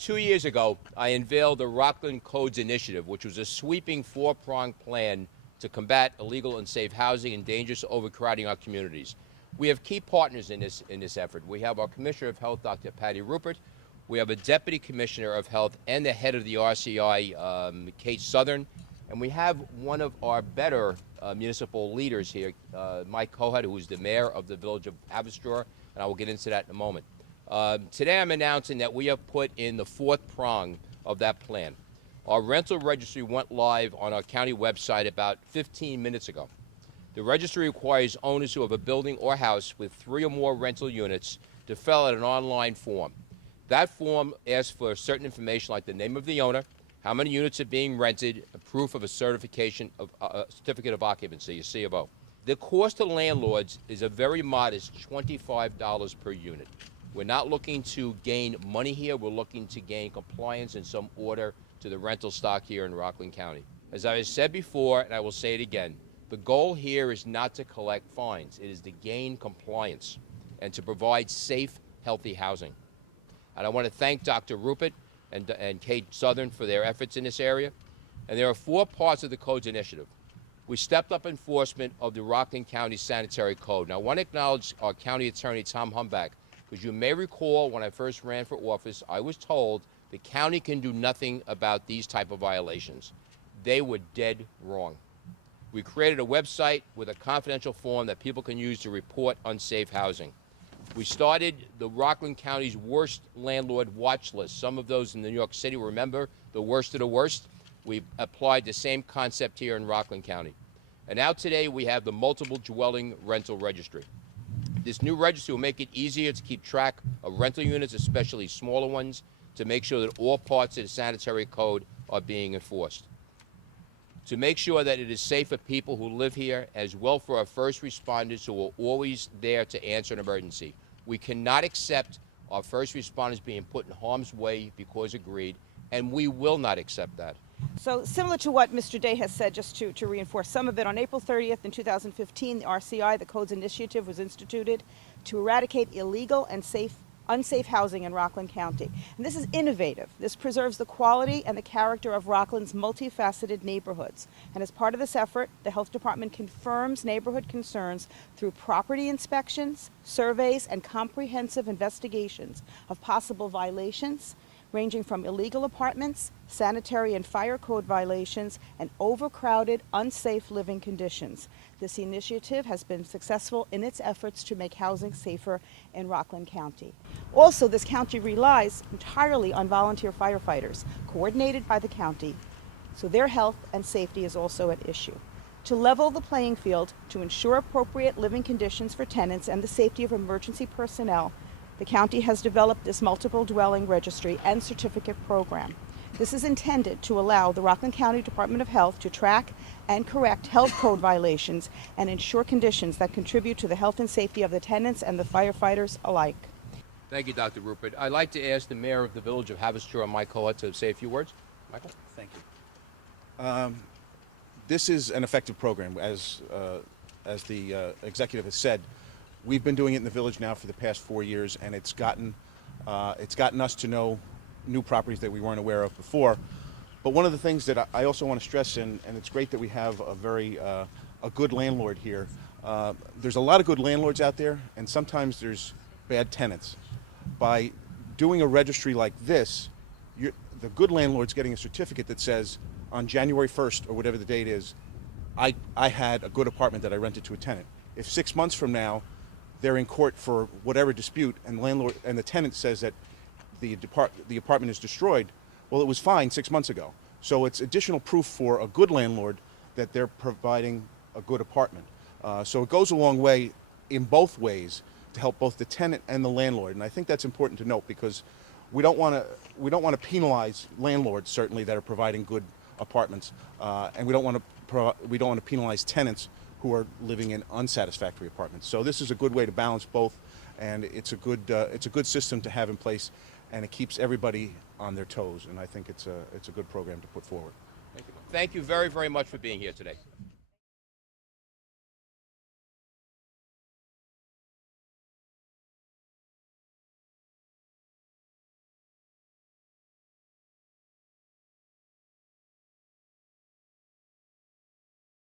2 years ago, I unveiled the Rockland Codes Initiative, which was a sweeping four-pronged plan to combat illegal and unsafe housing and dangerous overcrowding our communities. We have key partners in this effort. We have our Commissioner of Health, Dr. Patty Rupert. We have a Deputy Commissioner of Health and the head of the RCI, Kate Southern. And we have one of our better municipal leaders here, Mike Cohat, who is the mayor of the village of Haverstraw, and I will get into that in a moment. Today I'm announcing that we have put in the fourth prong of that plan. Our rental registry went live on our county website about 15 minutes ago. The registry requires owners who have a building or house with 3 or more rental units to fill out an online form. That form asks for certain information like the name of the owner, how many units are being rented, a proof of a certificate of occupancy, a C of O. The cost to landlords is a very modest $25 per unit. We're not looking to gain money here. We're looking to gain compliance and some order to the rental stock here in Rockland County. As I have said before, and I will say it again, the goal here is not to collect fines. It is to gain compliance and to provide safe, healthy housing. And I want to thank Dr. Rupert and Kate Southern for their efforts in this area. And there are 4 parts of the Codes Initiative. We stepped up enforcement of the Rockland County Sanitary Code. Now, I want to acknowledge our County Attorney, Tom Humbach, because you may recall when I first ran for office, I was told the county can do nothing about these type of violations. They were dead wrong. We created a website with a confidential form that people can use to report unsafe housing. We started the Rockland County's worst landlord watch list. Some of those in New York City, remember, the worst of the worst. We've applied the same concept here in Rockland County. And now today we have the Multiple Dwelling Rental Registry. This new registry will make it easier to keep track of rental units, especially smaller ones, to make sure that all parts of the sanitary code are being enforced. To make sure that it is safe for people who live here, as well for our first responders who are always there to answer an emergency. We cannot accept our first responders being put in harm's way because of greed, and we will not accept that. So similar to what Mr. Day has said, just to reinforce some of it, on April 30th in 2015, the RCI, the Codes Initiative, was instituted to eradicate illegal and unsafe housing in Rockland County. And this is innovative. This preserves the quality and the character of Rockland's multifaceted neighborhoods. And as part of this effort, the Health Department confirms neighborhood concerns through property inspections, surveys, and comprehensive investigations of possible violations, ranging from illegal apartments, sanitary and fire code violations, and overcrowded, unsafe living conditions. This initiative has been successful in its efforts to make housing safer in Rockland County. Also, this county relies entirely on volunteer firefighters, coordinated by the county, so their health and safety is also at issue. To level the playing field, to ensure appropriate living conditions for tenants and the safety of emergency personnel, the county has developed this multiple dwelling registry and certificate program. This is intended to allow the Rockland County Department of Health to track and correct health code violations and ensure conditions that contribute to the health and safety of the tenants and the firefighters alike. Thank you, Dr. Rupert. I'd like to ask the mayor of the village of Haverstraw, Mike Cohat, to say a few words. Michael? Thank you. This is an effective program, as the executive has said. We've been doing it in the village now for the past 4 years, and it's gotten us to know new properties that we weren't aware of before. But one of the things that I also want to stress, and it's great that we have a good landlord here. There's a lot of good landlords out there, and sometimes there's bad tenants. By doing a registry like this, the good landlord's getting a certificate that says, on January 1st, or whatever the date is, I had a good apartment that I rented to a tenant. If 6 months from now, they're in court for whatever dispute, and the tenant says that the apartment is destroyed, well, it was fine 6 months ago. So it's additional proof for a good landlord that they're providing a good apartment. So it goes a long way in both ways to help both the tenant and the landlord, and I think that's important to note because we don't want to penalize landlords, certainly, that are providing good apartments, and we don't want to penalize tenants who are living in unsatisfactory apartments. So this is a good way to balance both, and it's a good system to have in place, and it keeps everybody on their toes. And I think it's a good program to put forward. Thank you very, very much for being here today.